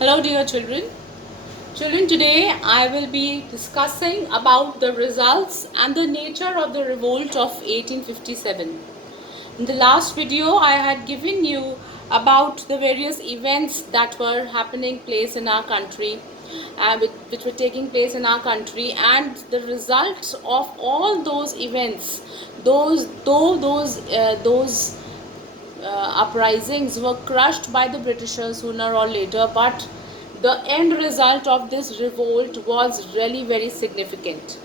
Hello dear children. Children, today I will be discussing about the results and the nature of the revolt of 1857. In the last video I had given you about the various events that were happening place in our country, which were taking place in our country, and the results of all those events, those uprisings were crushed by the Britishers sooner or later, but the end result of this revolt was really very significant.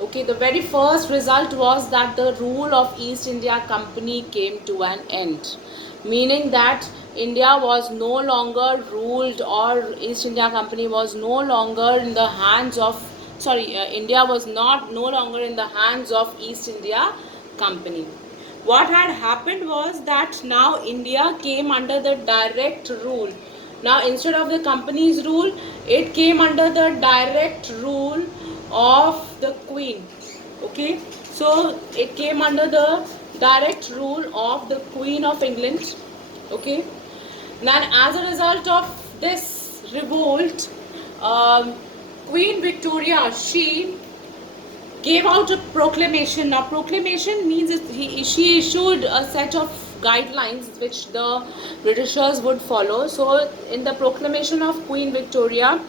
Okay, the very first result was that the rule of East India Company came to an end, meaning that India was no longer ruled, or East India Company was no longer in the hands of, India was not no longer in the hands of East India Company. What had happened was that now India came under the direct rule. Now instead of the company's rule, it came under the direct rule of the Queen. Okay, so it came under the direct rule of the Queen of England. Okay, then as a result of this revolt, Queen Victoria, she gave out a proclamation. Now proclamation means she issued a set of guidelines which the Britishers would follow. So in the proclamation of Queen Victoria,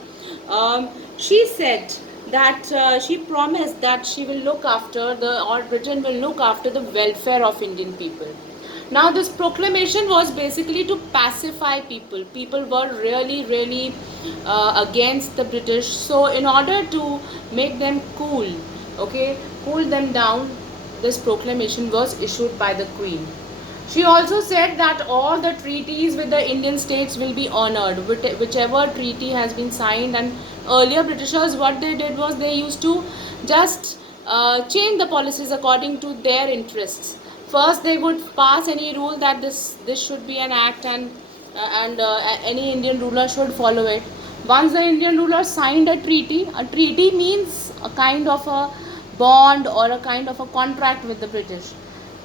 she said that she promised that she will look after or Britain will look after the welfare of Indian people. Now this proclamation was basically to pacify people. People were really against the British. So in order to make them cool them down, this proclamation was issued by the Queen. She also said that all the treaties with the Indian states will be honored, whichever treaty has been signed. And earlier Britishers, what they did was they used to just change the policies according to their interests. First, they would pass any rule that this should be an act, and any Indian ruler should follow it. Once the Indian ruler signed a treaty means a kind of a bond or a kind of a contract with the British,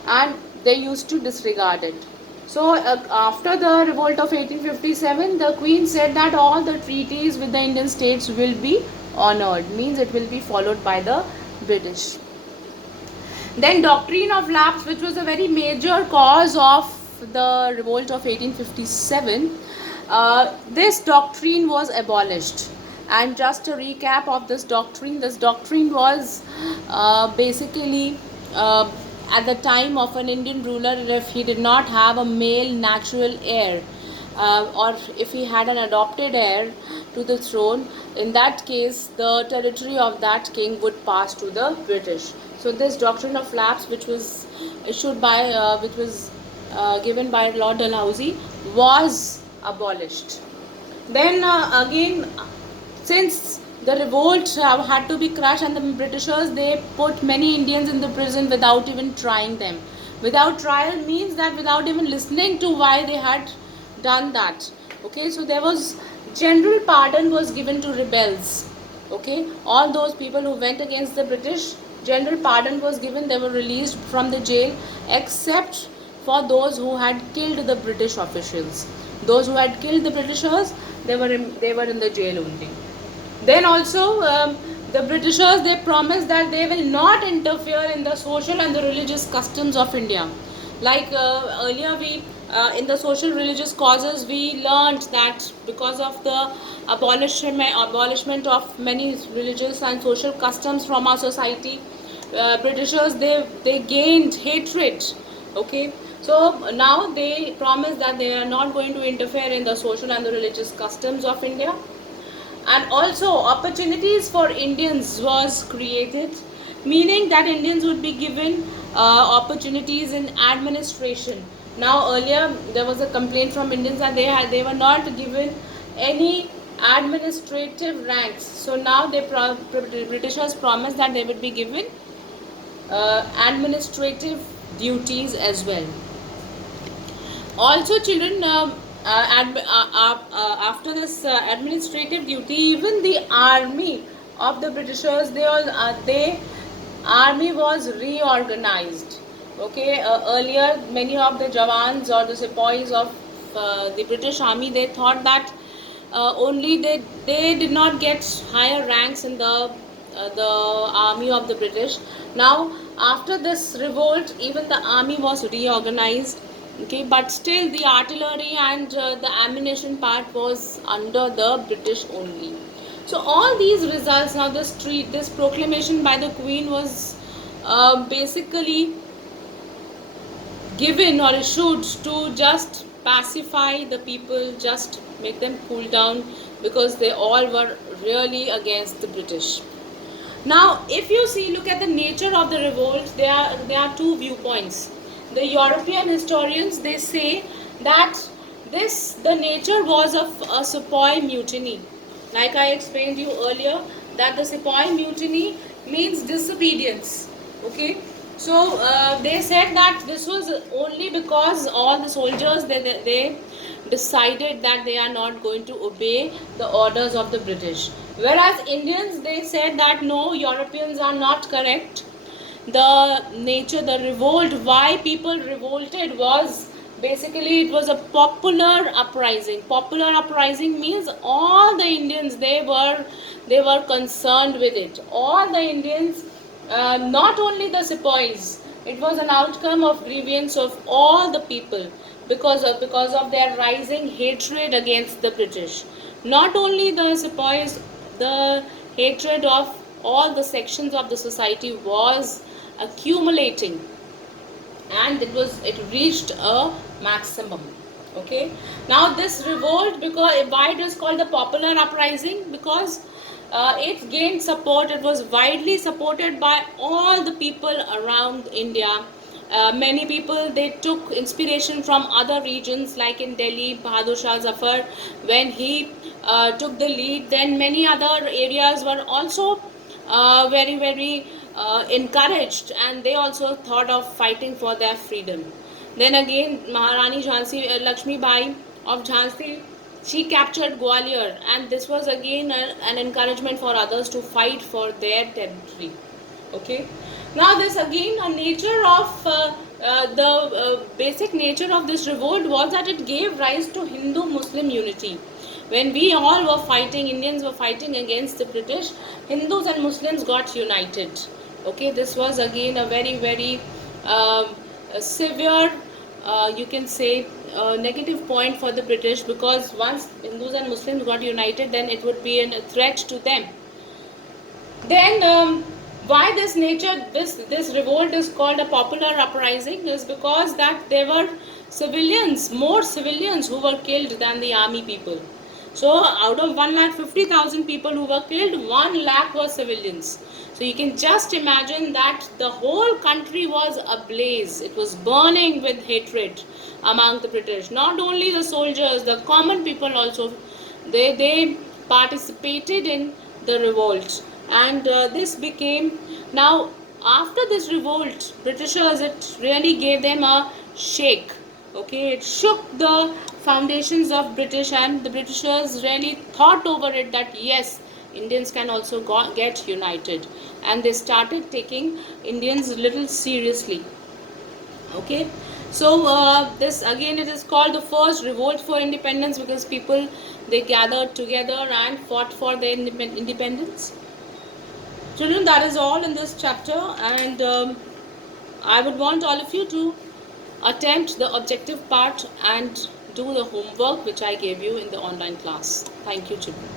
and they used to disregard it. So after the revolt of 1857, the Queen said that all the treaties with the Indian states will be honored, means it will be followed by the British. Then doctrine of lapse, which was a very major cause of the revolt of 1857, this doctrine was abolished. And just a recap of this doctrine was basically at the time of an Indian ruler, if he did not have a male natural heir, or if he had an adopted heir to the throne, in that case the territory of that king would pass to the British. So this doctrine of lapse, which was issued by which was given by Lord Dalhousie, was abolished. Then again, since the revolt had to be crushed, and the Britishers, they put many Indians in the prison without even trying them. Without trial means that without even listening to why they had done that. Okay, so there was general pardon was given to rebels. Okay, all those people who went against the British, general pardon was given. They were released from the jail, except for those who had killed the British officials. Those who had killed the Britishers, they were in the jail only. Then also the Britishers, they promised that they will not interfere in the social and the religious customs of India. Like earlier we in the social religious causes, we learned that because of the abolishment of many religious and social customs from our society, Britishers, they gained hatred. Okay, so now they promise that they are not going to interfere in the social and the religious customs of India. And also opportunities for Indians was created, meaning that Indians would be given opportunities in administration. Now earlier there was a complaint from Indians that they were not given any administrative ranks. So now Britishers promised that they would be given administrative duties as well. Also children, after this administrative duty, even the army of the Britishers, they army was reorganized. Okay, earlier many of the Jawans or the Sepoys of the British army, they thought that only they did not get higher ranks in the army of the British. Now after this revolt, even the army was reorganized. Okay, but still the artillery and the ammunition part was under the British only. So all these results, now this proclamation by the Queen was basically given or issued to just pacify the people, just make them cool down, because they all were really against the British. Now, if you see, look at the nature of the revolt, there are two viewpoints. The European historians, they say that the nature was of a Sepoy mutiny. Like I explained to you earlier, that the Sepoy mutiny means disobedience. Okay, so they said that this was only because all the soldiers they decided that they are not going to obey the orders of the British. Whereas Indians, they said that no, Europeans are not correct. The nature, the revolt, why people revolted was basically it was a popular uprising. Popular uprising means all the Indians, they were concerned with it. All the Indians, not only the sepoys, it was an outcome of grievance of all the people, because of their rising hatred against the British. Not only the sepoys, the hatred of all the sections of the society was accumulating, and it reached a maximum. Okay, now this revolt, because why it is called the popular uprising, because it gained support, it was widely supported by all the people around India. Many people, they took inspiration from other regions, like in Delhi, Bahadur Shah Zafar, when he took the lead, then many other areas were also very very encouraged, and they also thought of fighting for their freedom. Then again, Maharani Jhansi, Lakshmi Bai of Jhansi, she captured Gwalior, and this was again an encouragement for others to fight for their territory. Okay, now this again, a nature of the basic nature of this revolt was that it gave rise to Hindu Muslim unity. When we all were fighting, Indians were fighting against the British, Hindus and Muslims got united. Okay, this was again a very very severe, you can say, negative point for the British, because once Hindus and Muslims got united, then it would be a threat to them. Then why this revolt is called a popular uprising is because that there were more civilians who were killed than the army people. So out of 1,50,000 people who were killed, 1 lakh were civilians. So you can just imagine that the whole country was ablaze. It was burning with hatred among the British. Not only the soldiers, the common people also, they participated in the revolt. And this became, now after this revolt, Britishers, it really gave them a shake. Okay, it shook the foundations of British, and the Britishers really thought over it that yes, Indians can also get united, and they started taking Indians a little seriously. Okay, so this again, it is called the first revolt for independence, because people, they gathered together and fought for their independence. Children, that is all in this chapter, and I would want all of you to attempt the objective part and do the homework which I gave you in the online class. Thank you, children.